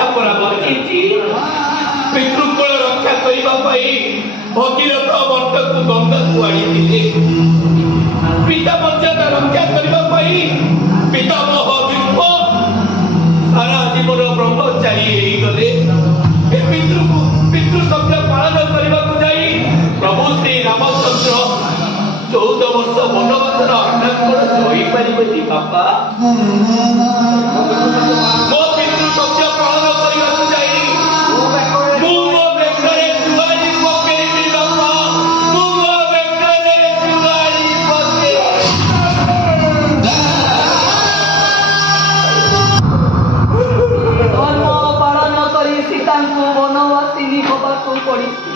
କଥା ପରା ବଞ୍ଚିଛି ପିତୃକୁଳ ରକ୍ଷା କରିବା ପାଇଁ ଭଗୀରଥ ବର୍ତ୍ତକୁ ଗଙ୍ଗାକୁ ଆଣିଥିଲେ ପିତା ମର୍ଯ୍ୟାଦା ରକ୍ଷା କରିବା ପାଇଁ ପିତାମହ ଭୀଷ୍ମ ସାରା ଜୀବନ ବ୍ରହ୍ମଚାରୀ ହେଇଗଲେ ଏ ପିତୃ ସତ୍ୟ ପାଳନ କରିବାକୁ ଯାଇ ପ୍ରଭୁ ଶ୍ରୀ ରାମଚନ୍ଦ୍ର 14 ବର୍ଷ ବନବାସର ଅଜ୍ଞାନ ସହିପାରିବେନି ବାପା ମୋ ପିତୃ ସତ୍ୟ ପାଳନ କରିବାକୁ ଯାଇ ମୁଁ ମୋ ବେକରେ ଜୁଆଳି ପକେଇବି ବାପା ମୁଁ ମୋ ବେକରେ ଜୁଆଳି ପକେଇବି ଧର୍ମ ପାଳନ କରି ସୀତାଙ୍କୁ ବନବାସିନୀ ହେବାକୁ ପଡ଼ିଛି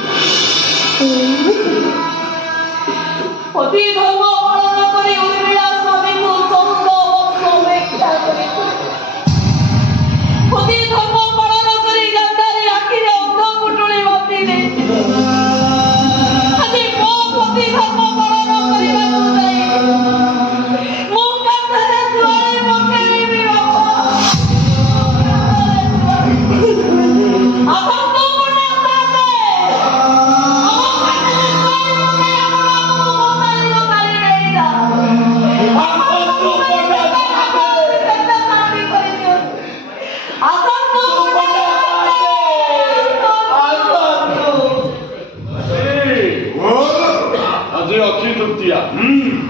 ପତି ଧର୍ମ ପାଳନ କରି ଉର୍ମିଳା ସ୍ୱାମୀଙ୍କୁ 14 ବର୍ଷ ଅପେକ୍ଷା କରିଥିଲେ ପତି ଧର୍ମ ପାଳନ କରି ଗାନ୍ଧାରୀ ଆଖିରେ ଅନ୍ଧ ପୁଟୁଳି ବାନ୍ଧି ଦେଇଥିଲେ ଆଜି ମୋ ପତି ଧର୍ମ ପାଳନ କରିବାକୁ ଯାଇ ମୁଁ କାନ୍ଧରେ ଜୁଆଳି ପକେଇବି ବାପା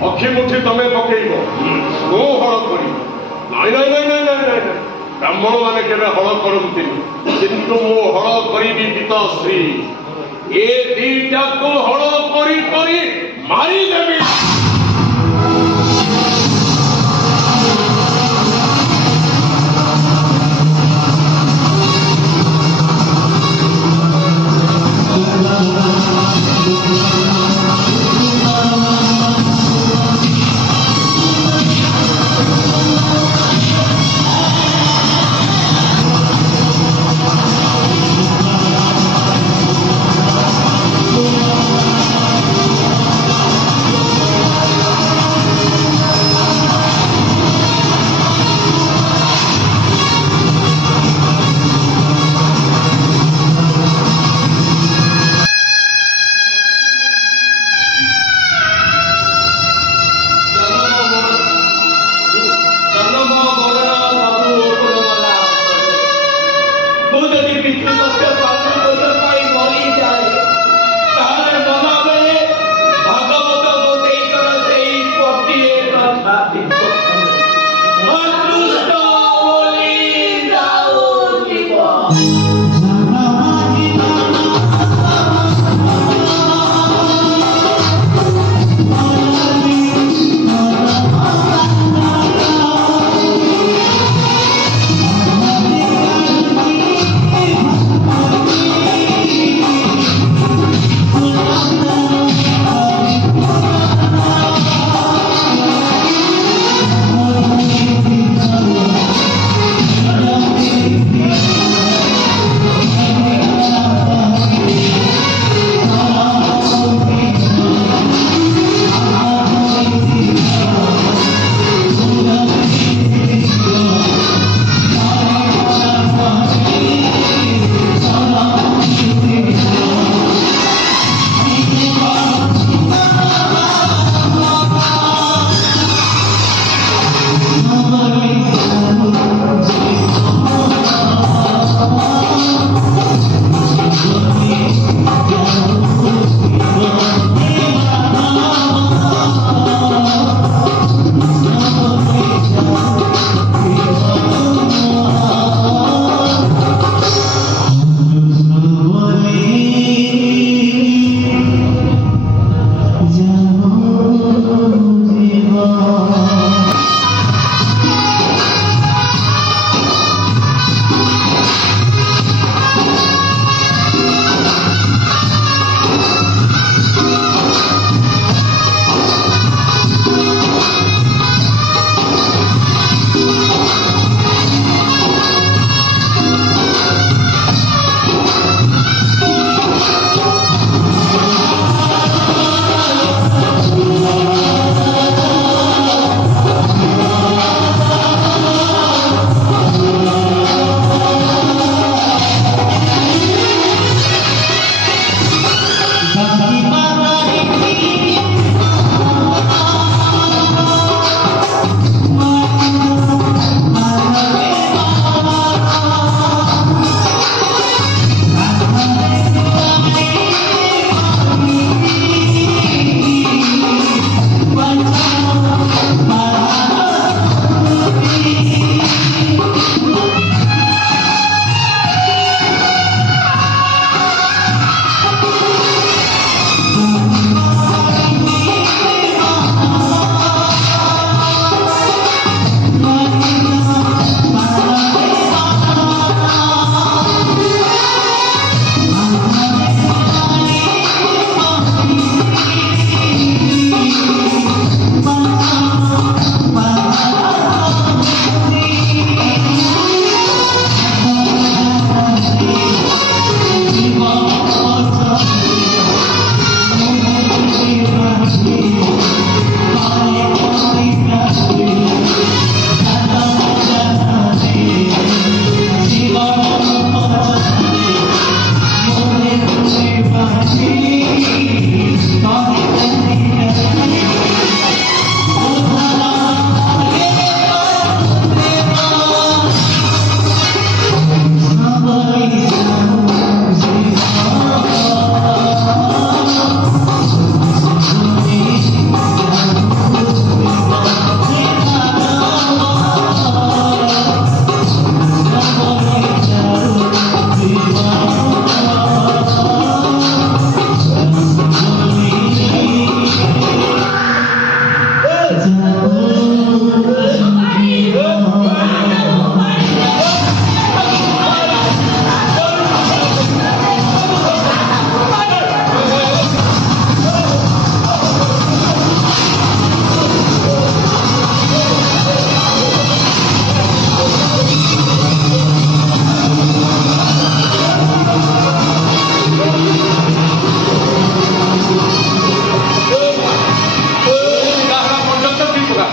अखी मुठी तमें पकईब मो हल कर ब्राह्मण मैंने केवे हल करती किंतु मो हल करी पिताश्री ए दीटा को हल करी मारिदेवी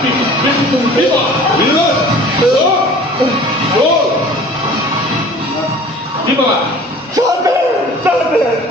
Viva! Viva! Viva! 사람들!